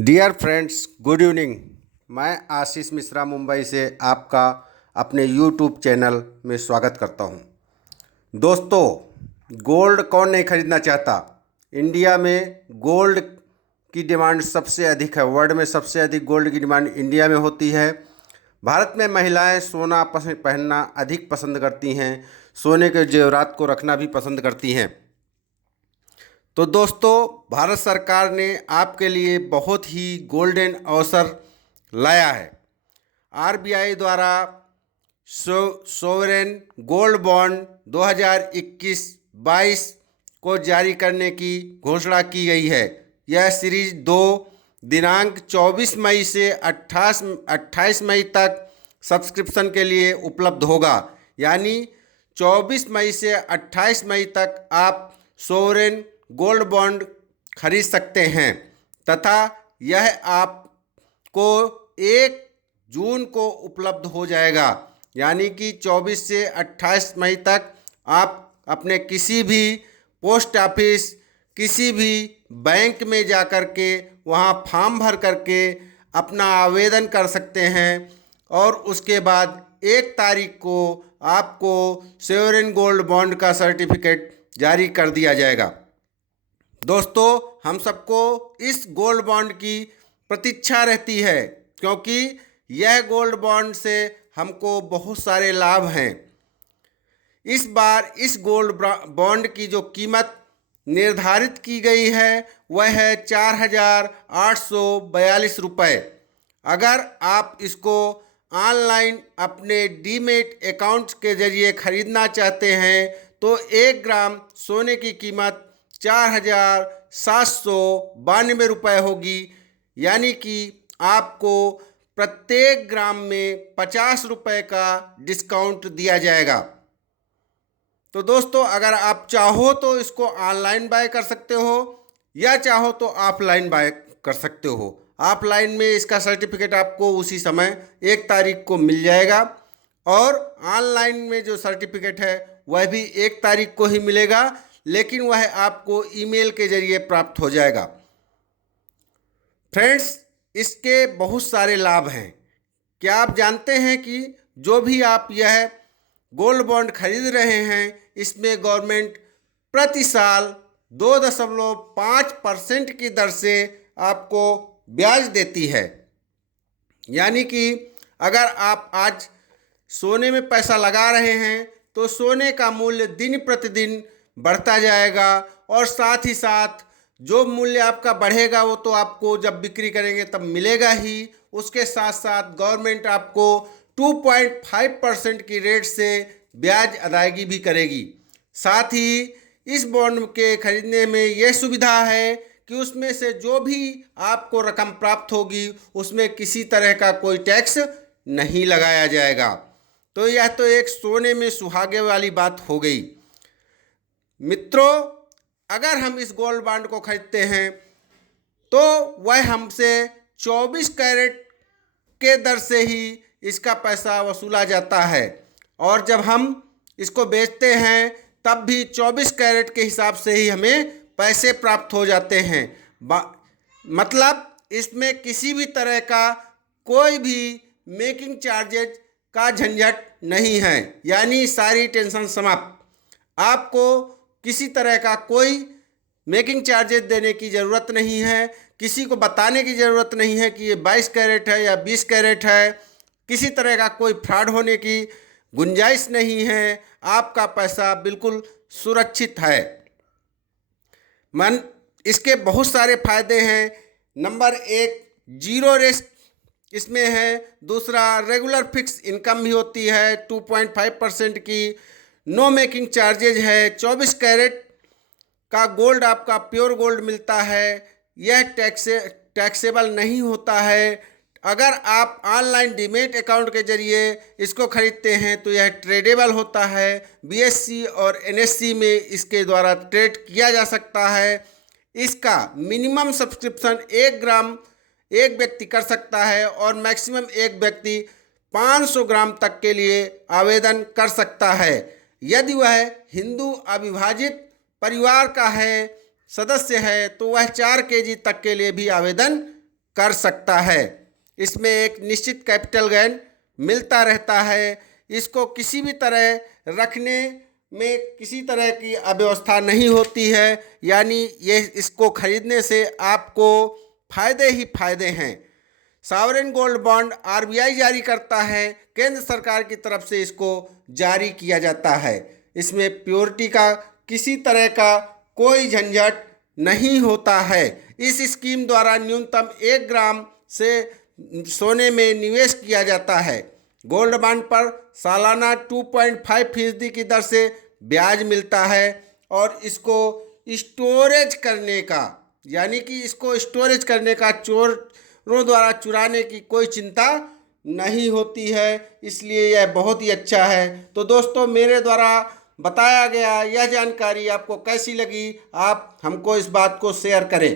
Dear friends, good evening. मैं आशीष मिश्रा मुंबई से आपका अपने यूट्यूब चैनल में स्वागत करता हूं। दोस्तों, गोल्ड कौन नहीं खरीदना चाहता। इंडिया में गोल्ड की डिमांड सबसे अधिक है। वर्ल्ड में सबसे अधिक गोल्ड की डिमांड इंडिया में होती है। भारत में महिलाएं सोना पहनना अधिक पसंद करती हैं। सोने के जेवरात को रखना भी पसंद करती हैं। तो दोस्तों, भारत सरकार ने आपके लिए बहुत ही गोल्डन अवसर लाया है। आरबीआई द्वारा सोवरेन गोल्ड बॉन्ड 2021-22 को जारी करने की घोषणा की गई है। यह सीरीज 2 दिनांक 24 मई से 28 मई तक सब्सक्रिप्शन के लिए उपलब्ध होगा। यानी 24 मई से 28 मई तक आप सोवरेन गोल्ड बॉन्ड खरीद सकते हैं तथा यह आपको 1 जून को उपलब्ध हो जाएगा। यानी कि 24 से 28 मई तक आप अपने किसी भी पोस्ट ऑफिस, किसी भी बैंक में जा कर के वहाँ फॉर्म भर करके अपना आवेदन कर सकते हैं और उसके बाद 1 तारीख को आपको सोवरेन गोल्ड बॉन्ड का सर्टिफिकेट जारी कर दिया जाएगा। दोस्तों, हम सबको इस गोल्ड बॉन्ड की प्रतीक्षा रहती है, क्योंकि यह गोल्ड बॉन्ड से हमको बहुत सारे लाभ हैं। इस बार इस गोल्ड बॉन्ड की जो कीमत निर्धारित की गई है वह है 4,842 रुपये। अगर आप इसको ऑनलाइन अपने डीमेट अकाउंट के जरिए खरीदना चाहते हैं तो 1 ग्राम सोने की कीमत 4,792 रुपये होगी। यानी कि आपको प्रत्येक ग्राम में 50 रुपये का डिस्काउंट दिया जाएगा। तो दोस्तों, अगर आप चाहो तो इसको ऑनलाइन बाय कर सकते हो या चाहो तो ऑफलाइन बाय कर सकते हो। ऑफलाइन में इसका सर्टिफिकेट आपको उसी समय 1 तारीख को मिल जाएगा और ऑनलाइन में जो सर्टिफिकेट है वह भी 1 तारीख को ही मिलेगा, लेकिन वह आपको ईमेल के जरिए प्राप्त हो जाएगा। फ्रेंड्स, इसके बहुत सारे लाभ हैं। क्या आप जानते हैं कि जो भी आप यह गोल्ड बॉन्ड खरीद रहे हैं इसमें गवर्नमेंट प्रति साल 2.5% की दर से आपको ब्याज देती है। यानी कि अगर आप आज सोने में पैसा लगा रहे हैं तो सोने का मूल्य दिन प्रतिदिन बढ़ता जाएगा और साथ ही साथ जो मूल्य आपका बढ़ेगा वो तो आपको जब बिक्री करेंगे तब मिलेगा ही। उसके साथ साथ गवर्नमेंट आपको 2.5% की रेट से ब्याज अदायगी भी करेगी। साथ ही इस बॉन्ड के खरीदने में यह सुविधा है कि उसमें से जो भी आपको रकम प्राप्त होगी उसमें किसी तरह का कोई टैक्स नहीं लगाया जाएगा। तो यह तो एक सोने में सुहागे वाली बात हो गई। मित्रों, अगर हम इस गोल्ड बॉन्ड को खरीदते हैं तो वह हमसे 24 कैरेट के दर से ही इसका पैसा वसूला जाता है और जब हम इसको बेचते हैं तब भी 24 कैरेट के हिसाब से ही हमें पैसे प्राप्त हो जाते हैं। मतलब इसमें किसी भी तरह का कोई भी मेकिंग चार्जेज का झंझट नहीं है। यानी सारी टेंशन समाप्त। आपको किसी तरह का कोई मेकिंग चार्जेस देने की ज़रूरत नहीं है। किसी को बताने की ज़रूरत नहीं है कि ये 22 कैरेट है या 20 कैरेट है। किसी तरह का कोई फ्रॉड होने की गुंजाइश नहीं है। आपका पैसा बिल्कुल सुरक्षित है। इसके बहुत सारे फायदे हैं। नंबर 1, 0 रिस्क इसमें है। दूसरा, रेगुलर फिक्स इनकम भी होती है 2.5% की। नो मेकिंग चार्जेज है। 24 कैरेट का गोल्ड आपका प्योर गोल्ड मिलता है। यह टैक्सेबल नहीं होता है। अगर आप ऑनलाइन डीमेट अकाउंट के जरिए इसको खरीदते हैं तो यह ट्रेडेबल होता है। बीएससी और एनएससी में इसके द्वारा ट्रेड किया जा सकता है। इसका मिनिमम सब्सक्रिप्शन 1 ग्राम एक व्यक्ति कर सकता है और मैक्सिमम एक व्यक्ति 500 ग्राम तक के लिए आवेदन कर सकता है। यदि वह हिंदू अविभाजित परिवार का है, सदस्य है, तो वह 4 केजी तक के लिए भी आवेदन कर सकता है। इसमें एक निश्चित कैपिटल गेन मिलता रहता है। इसको किसी भी तरह रखने में किसी तरह की अव्यवस्था नहीं होती है, यानी ये इसको खरीदने से आपको फ़ायदे ही फ़ायदे हैं। सॉवरेन गोल्ड बॉन्ड आरबीआई जारी करता है, केंद्र सरकार की तरफ से इसको जारी किया जाता है। इसमें प्योरिटी का किसी तरह का कोई झंझट नहीं होता है। इस स्कीम द्वारा न्यूनतम 1 ग्राम से सोने में निवेश किया जाता है। गोल्ड बॉन्ड पर सालाना 2.5% की दर से ब्याज मिलता है और इसको स्टोरेज करने का, यानी कि इसको स्टोरेज करने का चोरों द्वारा चुराने की कोई चिंता नहीं होती है, इसलिए यह बहुत ही अच्छा है। तो दोस्तों, मेरे द्वारा बताया गया यह जानकारी आपको कैसी लगी, आप हमको इस बात को शेयर करें।